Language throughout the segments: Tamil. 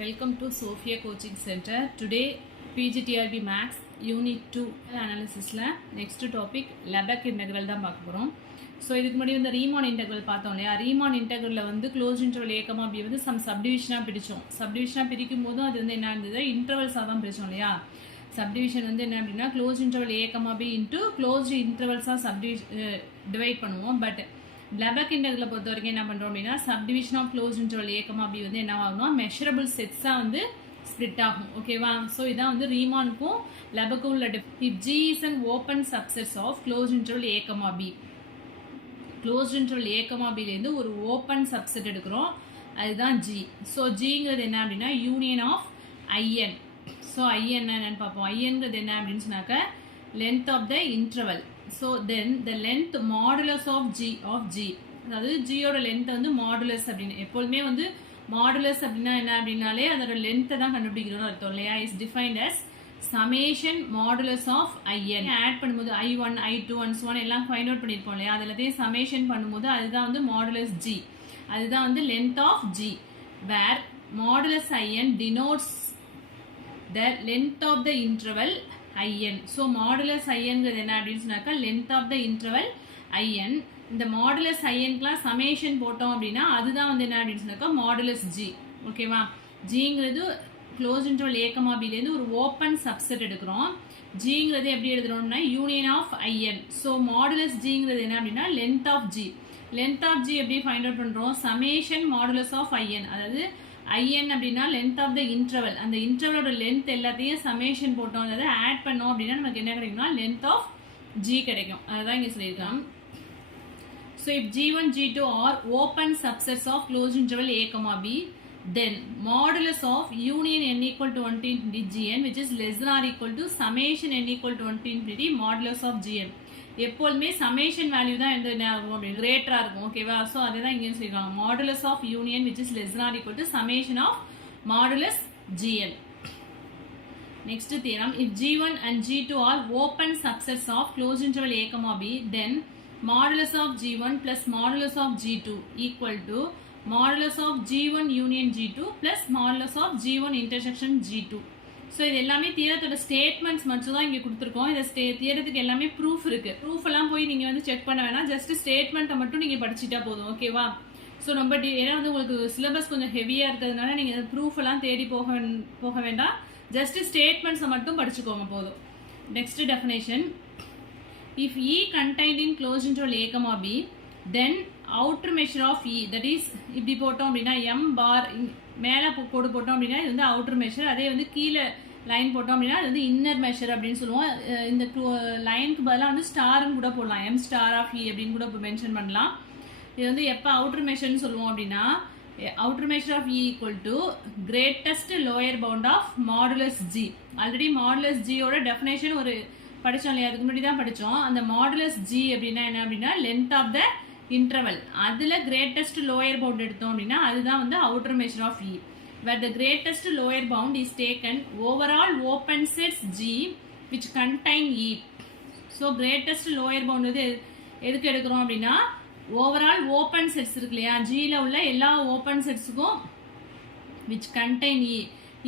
Welcome to Sophia Coaching Center. Today, PGTRB Max Unit 2 Analysis la next topic Lebesgue integral தான் பார்க்க போறோம். ஸோ இதுக்கு முன்னாடி வந்து ரீமான் இன்டெக்ரல் பார்த்தோம் இல்லையா. ரீமான் இன்டெக்ரலில் வந்து க்ளோஸ் இன்டர்வல் ஏக்கமா பி வந்து சம் சப்டிவிஷனாக பிரித்தோம். சப்டிவிஷனாக பிரிக்கும் போதும் அது வந்து என்ன இருந்தது, இன்டர்வல்ஸாக தான் பிரித்தோம் இல்லையா. சப்டிவிஷன் வந்து என்ன அப்படின்னா close interval a comma b into closed இன்டர்வல்ஸாக டிவைட் பண்ணுவோம். பட் லெபக் இன்டெக்ரலை பொறுத்த வரைக்கும் என்ன பண்ணுறோம் அப்படின்னா subdivision of close interval a comma b வந்து என்ன ஆகும்னா மெஷரபிள் செட்ஸாக வந்து ஸ்ப்ளிட் ஆகும். ஓகேவா. ஸோ இதான் வந்து ரீமானுக்கும் லெபக்கும் உள்ள if G is an open subsets of close interval a comma b, close interval a comma பிலேருந்து ஒரு ஓப்பன் சப்செட் எடுக்கிறோம், அதுதான் ஜி. ஸோ ஜிங்கிறது என்ன அப்படின்னா union of IN. So IN என்னன்னு பார்ப்போம். ஐஎன்கிறது என்ன அப்படின்னு சொன்னாக்க length of the interval. So then the length modulus of G, அதாவது ஜியோட லென்த் வந்து மாடுலஸ் அப்படின்னு. எப்போதுமே வந்து மாடுலஸ் அப்படின்னா என்ன அப்படின்னாலே அதோட லென்த்தை தான் கண்டுபிடிக்கிறோம்னு அர்த்தம் இல்லையா. Is defined as summation modulus of IN. Add பண்ணும்போது I1 I2 and so on எல்லாம் ஃபைண்ட் அவுட் பண்ணியிருப்போம் இல்லையா. அது எல்லாத்தையும் சமேஷன் பண்ணும்போது அதுதான் வந்து மாடுலஸ் ஜி, அதுதான் வந்து length of G. Where modulus I N denotes the length of the interval I N. So modulus ஐஎன்கிறது என்ன அப்படின்னு சொன்னாக்கா length of the interval I N. இந்த மாடுலஸ் ஐஎன்க்குலாம் சமேஷன் போட்டோம் அப்படின்னா அதுதான் வந்து என்ன அப்படின்னு சொன்னாக்கா மாடுலஸ் ஜி. ஓகேவா. ஜிங்கிறது க்ளோஸ் இன்டர்வல் ஏக்கமா பிலேருந்து ஒரு ஓப்பன் சப்செட் எடுக்கிறோம். ஜிங்கிறது எப்படி எழுதுறோம்னா union of IN. So modulus ஜிங்கிறது என்ன அப்படின்னா length of G. Length of G எப்படி ஃபைண்ட் அவுட் பண்ணுறோம், சமேஷன் மாடுலஸ் ஆஃப் ஐஎன். அதாவது ஐஎன் அப்படின்னா லென்த் ஆஃப் த இன்டர்வல், அந்த இன்டர்வலோட லென்த் எல்லாத்தையும் சமேஷன் போட்டோம், அதாவது ஆட் பண்ணோம் அப்படின்னா நமக்கு என்ன கிடைக்கும்னா லென்த் ஆஃப் ஜி கிடைக்கும். அதுதான் இங்கே சொல்லியிருக்காங்க. So if G1 G2 are open subsets of close interval A, B, then modulus of union n equal to 1 to infinity Gn which is less than or equal to summation n equal to 1 to infinity modulus of Gn. எப்போதுமே சமேஷன் வேல்யூ தான் எந்த என்ன ஆகும் அப்படின்னு கிரேட்டரா இருக்கும். ஓகேவா. ஸோ அதை தான் இங்கே சொல்லியிருக்காங்க modulus of union which is less than or equal to summation of modulus Gn. Next theorem, if G1 and G2 are open subsets of closed interval A, B, then modulus of G1 plus modulus of G2 equal to modulus of G1 union G2 plus modulus of G1 intersection G2. So இது எல்லாமே தியரத்தோட ஸ்டேட்மெண்ட்ஸ் மட்டும் தான் இங்கே கொடுத்துருக்கோம். இந்த தியரத்துக்கு எல்லாமே ப்ரூஃப் இருக்கு. ப்ரூஃப் எல்லாம் போய் நீங்கள் வந்து செக் பண்ண வேணாம், ஜஸ்ட் ஸ்டேட்மெண்ட்டை மட்டும் நீங்கள் படிச்சுட்டா போதும். ஓகேவா. ஸோ நம்ம ஏன்னா வந்து உங்களுக்கு சிலபஸ் கொஞ்சம் ஹெவியாக இருக்கிறதுனால நீங்கள் ப்ரூஃப் எல்லாம் தேடி போக வேண்டாம், ஜஸ்ட் ஸ்டேட்மெண்ட்ஸை மட்டும் படிச்சுக்கோங்க போதும். Next definition, if E contained in closed interval A, B, then outer measure of E, that is இப்படி போட்டோம் அப்படின்னா m bar மேலே கோடு போட்டோம் அப்படின்னா இது வந்து அவுட்டர் மெஷர், அதே வந்து கீழே லைன் போட்டோம் அப்படின்னா அது வந்து இன்னர் மெஷர் அப்படின்னு சொல்லுவோம். இந்த லைனுக்கு பதிலாக வந்து ஸ்டார்னு கூட போடலாம், m star of E அப்படின்னு கூட இப்போ மென்ஷன் பண்ணலாம். இது வந்து எப்போ அவுட்டர் மெஷர்னு சொல்லுவோம் அப்படின்னா outer measure of E equal to greatest lower bound of modulus G. Already modulus G ஓட டெஃபினேஷன் ஒரு படித்தோம் இல்லையா, அதுக்கு முன்னாடி தான் படித்தோம். அந்த மாடுலஸ் ஜி அப்படின்னா என்ன அப்படின்னா லென்த் ஆஃப் த இன்டர்வல், அதில் கிரேட்டஸ்ட் லோயர் பவுண்ட் எடுத்தோம் அப்படின்னா அதுதான் வந்து outer measure of E. Where the greatest lower bound is taken overall open sets G which contain E. So greatest lower bound வந்து எதுக்கு எடுக்கிறோம் அப்படின்னா ஓவரால் ஓப்பன் செட்ஸ் இருக்கு இல்லையா, ஜியில் உள்ள எல்லா ஓப்பன் செட்ஸுக்கும் விச் கண்டைன் இ,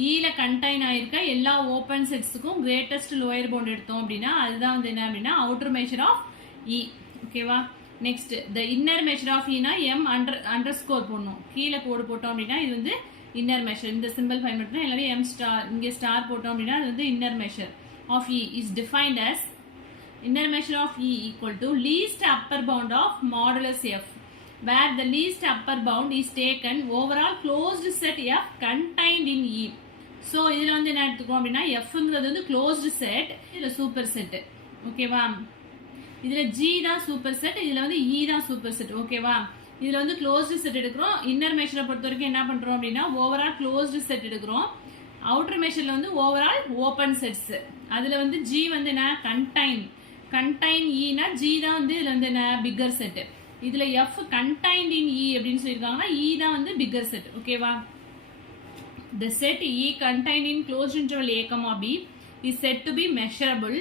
ஈல கண்டைன் ஆயிருக்க எல்லா ஓப்பன் செட்ஸுக்கும் கிரேட்டஸ்ட் லோயர் பவுண்ட் எடுத்தோம் அப்படின்னா அதுதான் வந்து என்ன அப்படின்னா அவுட்டர் மெஷர் ஆஃப் இ. ஓகேவா. நெக்ஸ்ட் த இன்னர் மெஷர் ஆஃப் இனா எம் அண்டர் ஸ்கோர் போடணும், கீழே கோடு போட்டோம் அப்படின்னா இது வந்து இன்னர் மெஷர். இந்த சிம்பிள் ஃபைன் பண்ணணும், எல்லாரும் எம் ஸ்டார் இங்கே ஸ்டார் போட்டோம் அப்படின்னா அது வந்து inner measure of E is defined as inner measure of E equal to least upper bound of modulus F, where the least upper bound is taken overall closed set F contained in E. So இதில் வந்து என்ன எடுத்துக்கோம் அப்படின்னா எஃப்ங்கிறது வந்து க்ளோஸ்டு செட், இதில் சூப்பர் செட்டு. ஓகேவா. இதில் ஜி தான் சூப்பர் செட், இதில் வந்து இ தான் சூப்பர் செட். ஓகேவா. இதில் வந்து க்ளோஸ்டு செட் எடுக்கிறோம். இன்னர் மெஷரை பொறுத்த வரைக்கும் என்ன பண்ணுறோம் அப்படின்னா ஓவரால் க்ளோஸ்டு செட் எடுக்கிறோம். அவுட்டர் மெஷரில் வந்து ஓவரால் ஓப்பன் செட்ஸ், அதில் வந்து ஜி வந்து என்ன கண்டைன் ஈனா ஜி தான் வந்து இதில் வந்து என்ன பிக்கர் செட்டு. இதில் எஃப் கண்டைன்ட் இன் இ அப்படின்னு சொல்லியிருக்காங்கன்னா இ தான் வந்து பிக்கர் செட். ஓகேவா. The set E contained in closed interval A, B is said to be measurable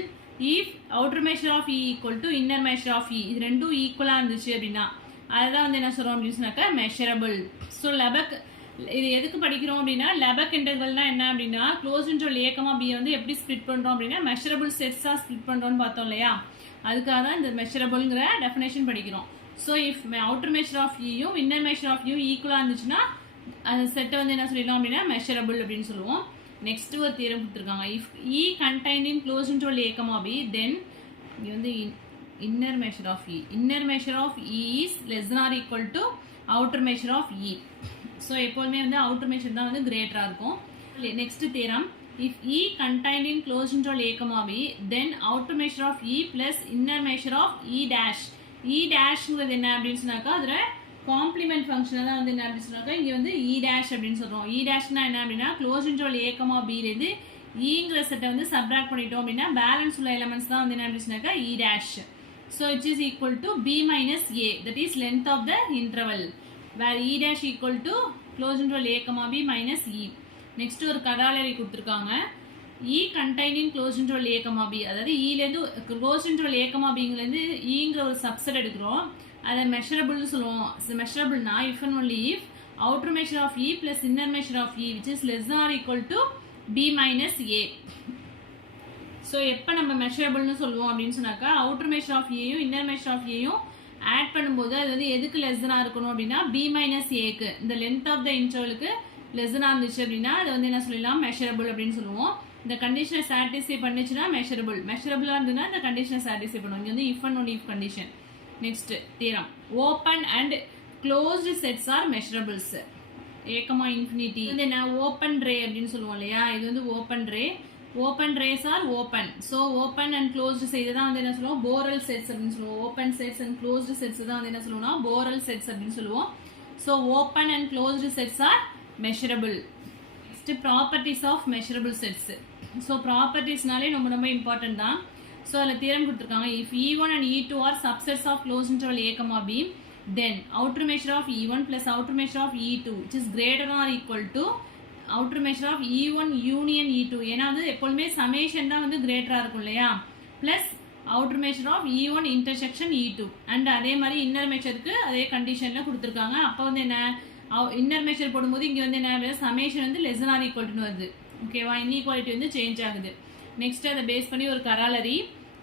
if outer measure of E equal to inner measure of E. இது ரெண்டும் ஈக்குவலாக இருந்துச்சு அப்படின்னா அதுதான் வந்து என்ன சொல்கிறோம் அப்படின்னு சொன்னாக்கா மெஷரபிள். ஸோ இது எதுக்கு படிக்கிறோம் அப்படின்னா லெபக் இன்டெக்ரல்னா என்ன அப்படின்னா க்ளோஸ் இன்டர்வல் a, b வந்து எப்படி ஸ்ப்ளிட் பண்ணுறோம் அப்படின்னா மெஷரபிள் செட்ஸாக ஸ்ப்ளிட் பண்ணுறோம்னு பார்த்தோம் இல்லையா, அதுக்காக தான் இந்த மெஷரபிள்ங்கிற டெஃபினேஷன் படிக்கிறோம். So if outer measure of ஈயும் இன்னர் மெஷர் ஆஃப் யூ ஈக்குவலாக இருந்துச்சுன்னா அந்த செட்டை வந்து என்ன சொல்லிடலாம் அப்படின்னா மெஷரபிள் அப்படின்னு சொல்லுவோம். நெக்ஸ்ட் ஒரு தியரம் கொடுத்துருக்காங்க. If E contained in close interval a, b then இங்கே வந்து inner measure of E is less than or equal to outer measure of e. So எப்போதுமே வந்து அவுட்டர் மெஷர் தான் வந்து கிரேட்டராக இருக்கும். Next theorem if E contained in close interval a, b then outer measure of E plus inner measure of E dash. E டேஷ்ங்கிறது என்ன அப்படின்னு சொன்னாக்கா அதில் காம்ப்ளிமெண்ட் ஃபங்க்ஷனை தான் வந்து என்ன அப்படின்னு சொன்னாக்கா இங்கே வந்து இ டேஷ் அப்படின்னு சொல்கிறோம். இ டேஷ்னா என்ன அப்படின்னா க்ளோஸ் இன்டர்வல் a, bலேருந்து ஈங்கிற செட்டை வந்து சப்ராக்ட் பண்ணிட்டோம் அப்படின்னா பேலன்ஸ் உள்ள எலமெண்ட்ஸ் தான் வந்து என்ன அப்படின்னு சொன்னாக்கா E dash. So it is equal to b minus a, that is length of the interval, where e dash equal to close interval a, b minus e. Next ஒரு கராலரி கொடுத்துருக்காங்க. e contained in close interval a, b, அதாவது ஈலேருந்து க்ளோஸ் இன்டர்வல் a, bங்கிறது ஈங்கிற ஒரு சப்செட் எடுக்கிறோம். அதை மெஷரபிள்னு சொல்லுவோம். மெஷரபிள்னா if and only if outer measure of E plus inner measure of E which is less than or equal to b minus a. So எப்போ நம்ம மெஷரபிள்னு சொல்லுவோம் அப்படின்னு சொன்னாக்கா அவுட்டர் மெஷர் ஆஃப் ஏயும் இன்னர் மெஷர் ஆஃப் ஏயும் ஆட் பண்ணும்போது அது வந்து எதுக்கு லெஸ் than இருக்கணும் அப்படின்னா b minus a-க்கு இந்த லென்த் ஆஃப் த இன்டர்வலுக்கு லெஸ் than இருந்துச்சு அப்படின்னா அது வந்து என்ன சொல்லலாம் மெஷரபிள் அப்படின்னு சொல்லுவோம். இந்த கண்டிஷனை சாட்டிஸ்ஃபை பண்ணுச்சுன்னா மெஷரபிளாக இருந்ததுன்னா இந்த கண்டிஷனை சாட்டிஸ்ஃபை பண்ணுவோம். இங்கே வந்து if and only if condition. Next theorem open and closed sets are மெஷரபிள்ஸ். a, infinity வந்து என்ன ஓப்பன் ரே அப்படின்னு சொல்லுவோம் இல்லையா, இது வந்து open ray. Open rays are open. So open and closed sets தான் வந்து என்ன சொல்லுவோம் போரல் செட்ஸ் அப்படின்னு சொல்லுவோம். Open sets and closed sets தான் வந்து என்ன சொல்லுவோம்னா போரல் செட்ஸ் அப்படின்னு சொல்லுவோம். So open and closed sets are measurable. Next properties of measurable sets. So ப்ராப்பர்ட்டிஸ்னாலே ரொம்ப ரொம்ப இம்பார்ட்டன்ட் தான். ஸோ அதில் தியரம் கொடுத்துருக்காங்க. If e1 and e2 are subsets of close interval a, b then outer measure of e1 plus outer measure of e2 which is greater than or equal to outer measure of e1 union e2. ஏன்னா வந்து எப்பொழுதுமே சமேஷன் தான் வந்து கிரேட்டராக இருக்கும் இல்லையா, plus outer measure of e1 intersection e2. And அதே மாதிரி இன்னர் மெஷருக்கு அதே கண்டிஷனில் கொடுத்துருக்காங்க. அப்போ வந்து என்ன இன்னர் மெஷர் போடும்போது இங்கே வந்து என்ன சமேஷன் வந்து less than or equal to வருது. ஓகேவா, இன்இக்வாலிட்டி வந்து சேஞ்ச் ஆகுது. நெக்ஸ்ட் அதை பேஸ் பண்ணி ஒரு corollary.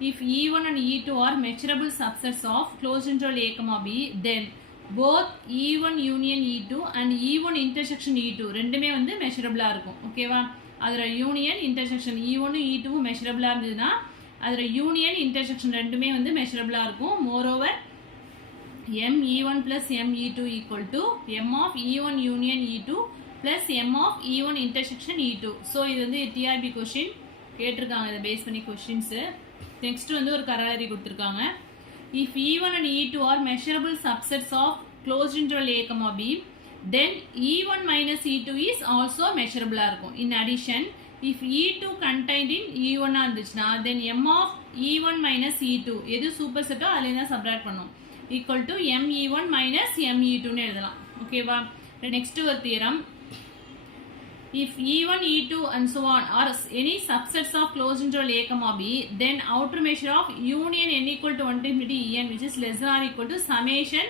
If e1 and e2 are measurable subsets of closed interval a, b then both e1 union e2 and e1 intersection e2 ரெண்டுமே வந்து மெஷரபிளா இருக்கும். ஓகேவா, அதில் யூனியன் இன்டர்செக்ஷன் e1 e2 மெஷரபிளா இருந்ததுன்னா அதில் யூனியன் இன்டர்செக்ஷன் ரெண்டுமே வந்து மெஷரபிளா இருக்கும். Moreover m e1 plus m e2 equal to m of e1 union e2 plus m of e1 intersection e2. So இது வந்து டிஆர்பி கொஸ்டின் கேட்டிருக்காங்க, இதை பேஸ் பண்ணி கொஸ்டின்ஸு. நெக்ஸ்ட் வந்து ஒரு கராலரி கொடுத்துருக்காங்க. If e1 and e2 are measurable subsets of closed interval a, b then e1 minus e2 is also மெஷரபிளாக இருக்கும். In addition if e2 contained in e1 இருந்துச்சுன்னா தென் m of e1 minus e2 எது சூப்பர் செட்டோ அதில் தான் சப்ராக்ட் பண்ணும் equal to m e1 minus m e2ன்னு எழுதலாம். ஓகேவா, நெக்ஸ்ட் ஒரு theorem. If e1, e2 and so on are any subsets of closed interval a, b then outer measure of union n equal to 1 to infinity en which is less than or equal to summation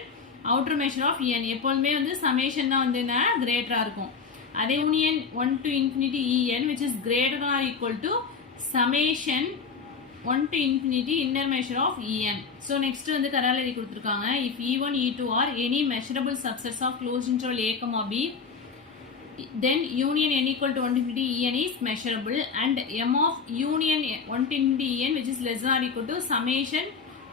outer measure of en. எப்பொழுதுமே வந்து summation தான் வந்து என்ன கிரேட்டராக இருக்கும். அதே union 1 to infinity en which is greater than or equal to summation 1 to infinity inner measure of en. So next வந்து கராலரி கொடுத்துருக்காங்க. If e1, e2 are any measurable subsets of closed interval a, b then union n equal to 1 to infinity en is measurable and m of union 1 to infinity en which is less than or equal to summation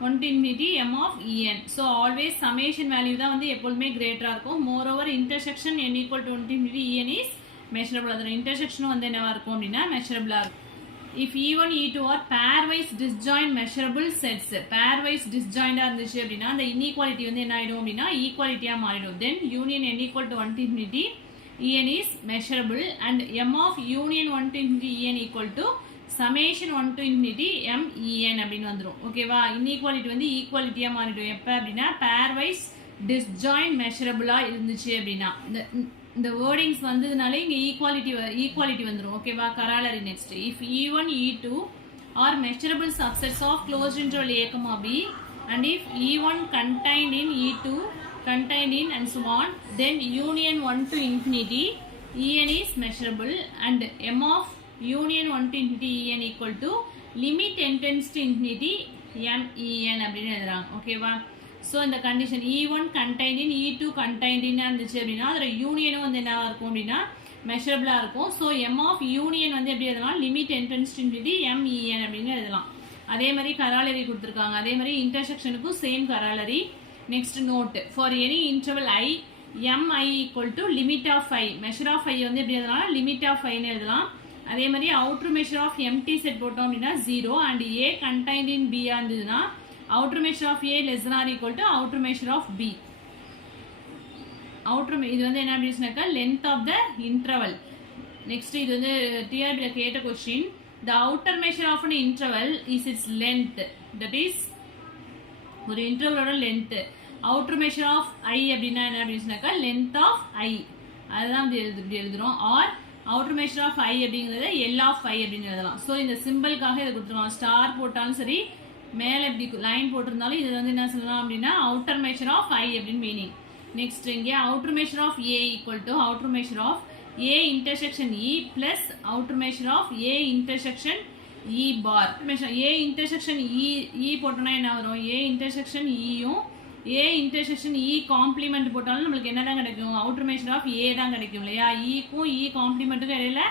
1 to infinity m of en. So always summation value தான் வந்து எப்பொழுதுமே கிரேட்டராக இருக்கும். moreover intersection n equal to 1 to infinity en is measurable. அதில் இன்டர்செக்ஷனும் வந்து என்னவா இருக்கும் அப்படின்னா மெஷரபிளாக இருக்கும். if e1 e2 are pairwise disjoint measurable sets, pairwise disjoint இருந்துச்சு அப்படின்னா அந்த இன்இக்வாலிட்டி வந்து என்ன ஆகிடும் அப்படின்னா ஈக்குவாலிட்டியாக மாறிடும். then union n equal to 1 to infinity en is measurable and m of union 1 to infinity en equal to summation 1 to infinity m en அப்படின்னு வந்துடும். ஓகேவா, இன்இக்வாலிட்டி வந்து ஈக்குவாலிட்டியாக மாறிடும். எப்போ அப்படின்னா pairwise disjoint measurable-ஆக இருந்துச்சு அப்படின்னா இந்த வேர்டிங்ஸ் வந்ததுனாலே இங்கே ஈக்குவாலிட்டி வந்துடும். ஓகேவா, corollary next. If e1 e2 are measurable subsets of closed interval a, b and if e1 contained in e2 contained in and so on, then union 1 to infinity En is measurable and m of union 1 to infinity En equal to limit n tends to infinity m En அப்படின்னு எழுதுறாங்க. ஓகேவா? ஸோ இந்த condition E1 contained in E2 contained in இருந்துச்சு அப்படின்னா அதில் யூனியனும் வந்து என்ன இருக்கும் அப்படின்னா மெஷரபிளாக இருக்கும். ஸோ எம் ஆஃப் யூனியன் வந்து எப்படி எழுதலாம், limit n tends to infinity MEN அப்படின்னு எழுதலாம். அதே மாதிரி கராலரி கொடுத்துருக்காங்க. அதே மாதிரி இன்டர்செக்ஷனுக்கும் same corollary. Next note, for any interval I mi equal to limit of I, measure of I வந்து எப்படி எழுதலாம், லிமிட் ஆஃப் ஐன்னு எழுதலாம். அதே மாதிரி outer measure of empty set போட்டோம் அப்படின்னா 0 and A contained in B இருந்ததுன்னா outer measure of A less than or equal to outer measure of B. Outer இது வந்து என்ன அப்படின்னாக்கா length of the interval. Next இது வந்து டிஆர்பியில் கேட்ட question, the outer measure of an interval is its length, that is ஒரு இன்டர்வலோட லென்த். அவுட்டர் மெஷர் ஆஃப் ஐ அப்படின்னா என்ன அப்படின்னாக்கா லென்த் ஆஃப் ஐ, அதுதான் இப்படி எழுதுறோம். ஆர் அவுட்டர் மெஷர் ஆஃப் ஐ அப்படிங்கிறத எல் ஆஃப் ஐ அப்படின்னு எழுதலாம். ஸோ இந்த சிம்பிளுக்காக இதை கொடுத்துருவோம். ஸ்டார் போட்டாலும் சரி, மேலே இப்படி லைன் போட்டிருந்தாலும் இது வந்து என்ன சொல்லலாம் அப்படின்னா அவுட்டர் மெஷர் ஆஃப் ஐ அப்படின்னு மீனிங். நெக்ஸ்ட் இங்கே outer measure of A equal to outer measure of A intersection E plus outer measure of A intersection E bar. A intersection E போட்டோம்னா என்ன வரும், ஏ இன்டர்செக்ஷன் இயும் ஏ இன்டர்செக்ஷன் இ காம்ப்ளிமெண்ட் போட்டாலும் நம்மளுக்கு என்ன தான் கிடைக்கும், அவுட்டர் மெஷர் ஆஃப் ஏ தான் கிடைக்கும் இல்லையா. ஈக்கும் இ காம்ப்ளிமெண்ட்டுக்கும் இடையில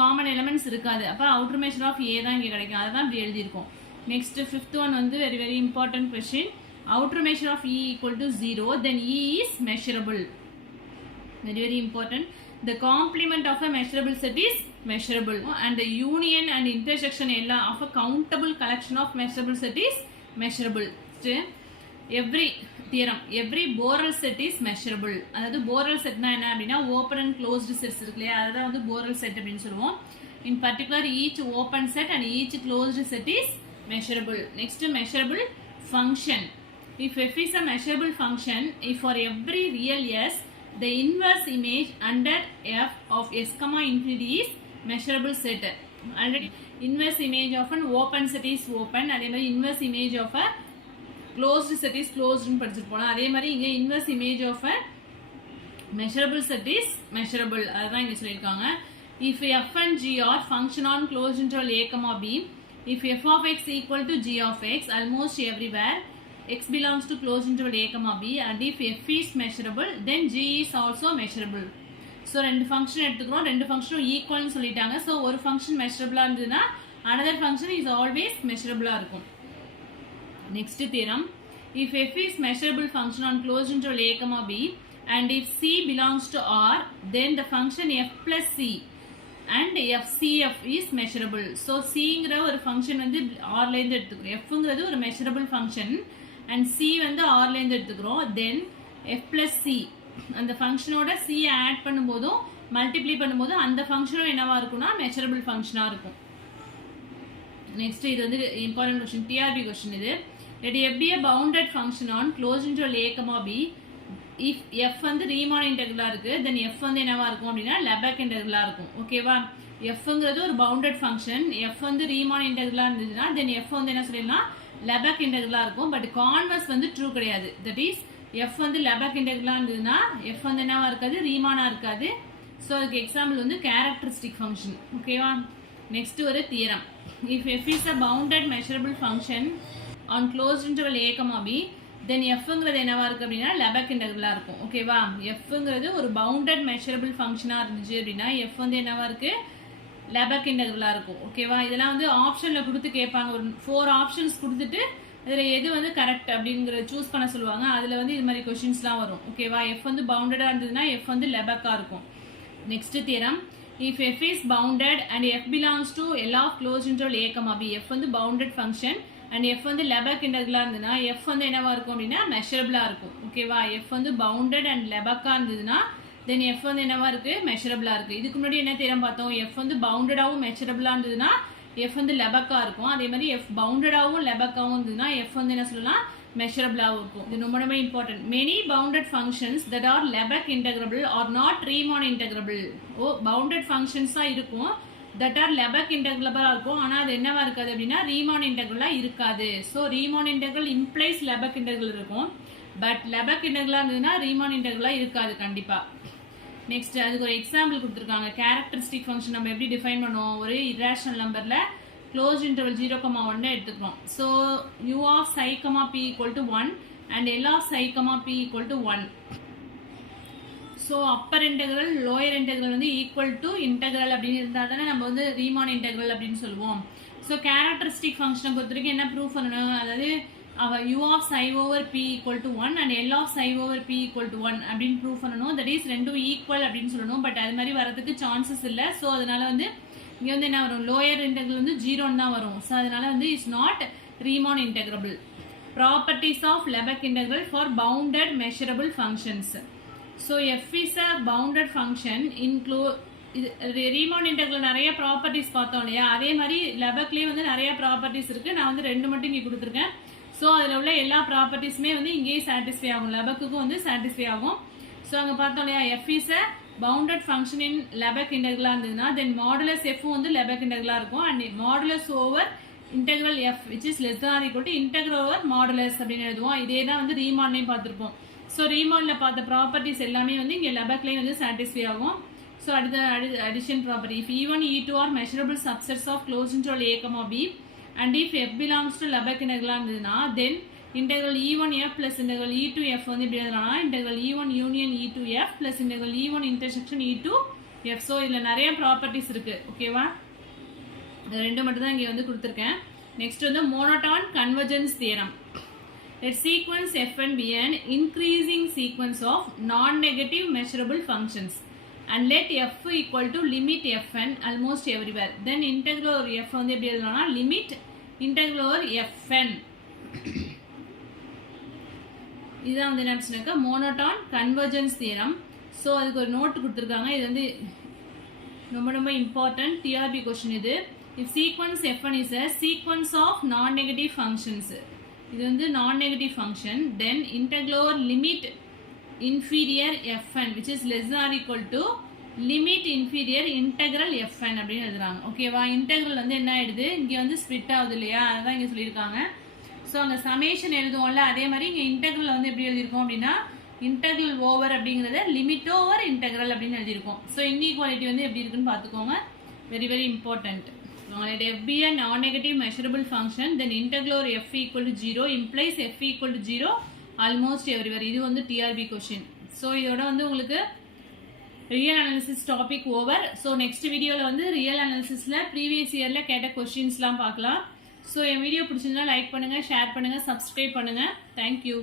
காமன் எலமெண்ட்ஸ் இருக்காது. அப்போ அவுட்டர் மெஷர் ஆஃப் ஏ தான் இங்கே கிடைக்கும். அதுதான் இப்படி எழுதியிருக்கோம். நெக்ஸ்ட் ஃபிஃப்த் ஒன் வந்து very very important question. outer measure of E equal to 0, then E is measurable. Very very important. The complement of a measurable set is measurable, and the union and intersection of a countable collection of measurable set is measurable. Every theorem, every Borel set is measurable. அதாவது Borel setனா என்ன அப்படின்னா open and closed sets இருக்கு இல்லையா, அதுதான் வந்து Borel set அப்படின்னு சொல்லுவோம். In particular, each open set and each closed set is measurable. Next, measurable function. If f is a measurable function, if for every real s, the inverse image under f of s comma infinity is measurable set. Already inverse image of an open set is open, அதே மாதிரி inverse image of a closed set is closed னு படிச்சிட்டு போலாம். அதே மாதிரி இங்க inverse image of a measurable set is measurable, அதுதான் இங்க சொல்லியிருக்காங்க. If f and g are function on closed interval a comma b, if f of x equal to g of x almost everywhere, x belongs to closed interval a comma b, and if f is measurable then g is also measurable. So ரெண்டு ஃபங்க்ஷன் எடுத்துக்கிறோம், ரெண்டு ஃபங்க்ஷனும் ஈக்குவல்னு சொல்லிட்டாங்க. ஸோ ஒரு ஃபங்க்ஷன் மெஷரபிளாக இருந்ததுன்னா another function is always measurableஆ இருக்கும். Next theorem, if f is measurable function on closed interval a comma b and if c belongs to r, then the function f plus c and fcf is measurable. So cங்கிற ஒரு ஃபங்க்ஷன் வந்து rல இருந்து எடுத்துக்கிறோம், fங்கிறது ஒரு measurable function and c வந்து rல இருந்து எடுத்துக்கிறோம். then f plus c அந்த ஃபங்க்ஷனோட c ஆட் பண்ணும்போதும் மல்டிப்ளை பண்ணும்போதும் அந்த ஃபங்க்ஷனும் என்னவா இருக்கும்னா மெஷரபிள் ஃபங்க்ஷனாக இருக்கும். நெக்ஸ்ட் இது வந்து இம்பார்ட்டன்ட் கொஸ்டின், டிஆர்பி கொஸ்டின் இது. let f be a bounded function on closed interval a comma b if f வந்து ரீமான் இன்டெக்ரலா இருக்கு, then f வந்து என்னவா இருக்கும் அப்படின்னா லெபக் இன்டெக்ரலா இருக்கும். ஓகேவா, fங்கிறது ஒரு பவுண்டட் ஃபங்க்ஷன், f வந்து ரீமான் இன்டெக்ரலா இருந்துச்சுன்னா then f வந்து என்ன சொல்லிடலாம் லெபக் இன்டெக்ரலா இருக்கும். பட் கான்வர்ஸ் வந்து ட்ரூ கிடையாது. தட் இஸ் f வந்து லெபக் இன்டெக்ரலா இருந்ததுன்னா f வந்து என்னவா இருக்காது, ரீமானா இருக்காது. ஸோ அதுக்கு எக்ஸாம்பிள் வந்து கேரக்டரிஸ்டிக் ஃபங்க்ஷன். ஓகேவா, நெக்ஸ்ட் ஒரு theorem. If f is a bounded measurable function on closed interval a comma b, then fங்கிறது என்னவா இருக்கு அப்படின்னா லெபக் இன்டெக்ரலா இருக்கும். ஓகேவா, fங்கிறது ஒரு பவுண்டட் மெஷரபிள் ஃபங்க்ஷனா இருந்துச்சு அப்படின்னா f வந்து என்னவா இருக்கு லெபக் இன்டெக்ரலா இருக்கும். ஓகேவா, இதெல்லாம் வந்து ஆப்ஷன்ல கொடுத்து கேட்பாங்க. ஒரு 4 ஆப்ஷன்ஸ் கொடுத்துட்டு அதில் எது வந்து கரெக்ட் அப்படிங்கிற சூஸ் பண்ண சொல்லுவாங்க. அதில் வந்து இது மாதிரி கொஸ்டின்ஸ்லாம் வரும். ஓகேவா, எஃப் வந்து பவுண்டடாக இருந்ததுன்னா எஃப் வந்து லெபக்காக இருக்கும். Next theorem, if F is bounded and F belongs to L of close interval a comma b, F வந்து பவுண்டட் ஃபங்க்ஷன் அண்ட் எஃப் வந்து லெபக் இன்டெக்ரலாக இருந்ததுன்னா எஃப் வந்து என்னவா இருக்கும் அப்படின்னா மெஷரபிளாக இருக்கும். ஓகேவா, எஃப் வந்து பவுண்டட் அண்ட் லெபக்காக இருந்ததுன்னா தென் எஃப் வந்து என்னவா இருக்கு மெஷரபிளாக இருக்கு. இதுக்கு முன்னாடி என்ன தியரம் பார்த்தோம், எஃப் வந்து பவுண்டடாகவும் மெஷரபிளாக இருந்ததுன்னா எஃப் வந்து லெபக்கா இருக்கும். அதே மாதிரி எஃப் பவுண்டடாகவும் லெபக்காவும் இருந்ததுன்னா எஃப் வந்து என்ன சொல்லலாம் மெஷரபிளாகவும் இருக்கும். இது ரொம்ப ரொம்ப important. Many bounded functions that are Lebesgue integrable are not Riemann integrable. Bounded functions தான் இருக்கும், தட் ஆர் லெபக் இன்டெக்ரபிளா இருக்கும். ஆனால் அது என்னவா இருக்காது அப்படின்னா ரீமான் இன்டெக்ரலா இருக்காது. So Riemann integral implies Lebesgue integral இருக்கும். பட் லெபக் இன்டெக்ரலாக இருந்ததுன்னா ரீமான் இன்டெக்ரலாக இருக்காது கண்டிப்பாக. நெக்ஸ்ட் அதுக்கு ஒரு எக்ஸாம்பிள் கொடுத்துருக்காங்க. கேரக்டரிஸ்டிக் ஃபங்க்ஷன் நம்ம எப்படி டிஃபைன் பண்ணுவோம், ஒரு இர்ரேஷனல் நம்பரில் க்ளோஸ் இன்டர்வல் 0,1 எடுத்துக்கிறோம். So u of psi, p equal to 1 and L of psi, p equal to 1. So Appar integral lower integral வந்து ஈக்குவல் டு இன்டெக்ரல் அப்படின்னு இருந்தால் தானே நம்ம வந்து ரீமான் இன்டெக்ரல் அப்படின்னு சொல்லுவோம். ஸோ கேரக்டரிஸ்டிக் ஃபங்க்ஷனை பொறுத்த வரைக்கும் என்ன ப்ரூவ் பண்ணணும், அதாவது u of psi over p equal to 1 and L of psi over p equal to 1 அப்படின்னு ப்ரூவ் பண்ணணும். தட் இஸ் ரெண்டும் ஈக்குவல் அப்படின்னு சொல்லணும். பட் அது மாதிரி வரதுக்கு சான்சஸ் இல்லை. ஸோ அதனால வந்து இங்கே வந்து என்ன வரும், லோயர் இன்டெக்ரல் வந்து 0 தான் வரும். ஸோ அதனால வந்து is not Riemann integrable. Properties of Lebesgue integral for bounded measurable functions. So f is a bounded function இது ரீமான் இன்டெக்ரல் நிறைய ப்ராப்பர்ட்டிஸ் பார்த்தோம் இல்லையா, அதே மாதிரி லெபக்லேயே வந்து நிறைய ப்ராப்பர்ட்டிஸ் இருக்குது. நான் வந்து 2 மட்டும் இங்கே கொடுத்துருக்கேன். ஸோ அதில் உள்ள எல்லா ப்ராப்பர்ட்டிஸுமே வந்து இங்கேயே சாட்டிஸ்ஃபை ஆகும், லெபக்குக்கும் வந்து சாட்டிஸ்ஃபை ஆகும். ஸோ அங்கே பார்த்தோம் இல்லையா, f is a bounded function in Lebesgue இன்டெக்ரலாக இருந்ததுன்னா தென் மாடுலஸ் எஃப்பும் வந்து லெபக் இன்டெக்ரலாக இருக்கும். And modulus over integral f which is less than equal to integral over modulus அப்படின்னு எழுதுவோம். இதே தான் வந்து ரீமான்லேயும் பார்த்துருப்போம். ஸோ ரீமானில் பார்த்த ப்ராப்பர்ட்டிஸ் எல்லாமே வந்து இங்கே லெபக்லேயும் வந்து சாட்டிஸ்ஃபை ஆகும். ஸோ அடுத்த addition property, if E1 E2 are measurable subsets of close interval a, b and if f belongs to Lebesgue இன்டெக்ரலாக இருந்ததுன்னா then integral E1F plus integral E2F வந்து எப்படி எழுதலாம்னா integral E1 union E2F plus integral E1 intersection E2F. So இதில் நிறைய ப்ராப்பர்ட்டிஸ் இருக்குது. ஓகேவா, இது 2 மட்டும் தான் இங்கே வந்து கொடுத்துருக்கேன். நெக்ஸ்ட் வந்து monotone convergence theorem. Let sequence Fn be an increasing sequence of non-negative measurable functions and let f equal to limit Fn almost everywhere. Then integral over f வந்து எப்படி எழுதலாம்னா limit integral over Fn. இதுதான் வந்து என்ன பிரச்சனைக்கா மோனோட்டான் கன்வர்ஜென்ஸ் தியரம். ஸோ அதுக்கு ஒரு நோட் கொடுத்துருக்காங்க. இது வந்து ரொம்ப இம்பார்ட்டன்ட் டிஆர்பி கொஸ்டின் இது. If sequence Fn is a sequence of non negative functions, இது வந்து non negative function, then integral over limit inferior Fn which is less than or equal to limit inferior integral Fn அப்படின்னு எழுதுறாங்க. ஓகேவா, இன்டெக்ரல் வந்து என்ன ஆயிடுது, இங்கே வந்து ஸ்ப்ளிட் ஆகுது இல்லையா, அதுதான் இங்கே சொல்லியிருக்காங்க. ஸோ அங்கே சமேஷன் எழுதுவோம்ல, அதே மாதிரி இங்கே இன்டெக்ரல் வந்து எப்படி எழுதியிருக்கோம் அப்படின்னா இன்டெக்ரல் ஓவர் அப்படிங்கிறத லிமிட் ஓவர் இன்டெக்ரல் அப்படின்னு எழுதியிருக்கோம். ஸோ இன்இக்வாலிட்டி வந்து எப்படி இருக்குன்னு பார்த்துக்கோங்க, very important. Let f be a non-negative measurable function, then integral over f equal to 0 implies f equal to 0 almost everywhere. இது வந்து TRB question. ஸோ இதோட வந்து உங்களுக்கு real analysis topic over. So next வீடியோவில் வந்து ரியல் அனாலிசிஸில் ப்ரீவியஸ் இயரில் கேட்ட கொஸ்டின்ஸ்லாம் பார்க்கலாம். ஸோ என் வீடியோ பிடிச்சிருந்தா லைக் பண்ணுங்கள், ஷேர் பண்ணுங்கள், சப்ஸ்கிரைப் பண்ணுங்கள். தேங்க்யூ.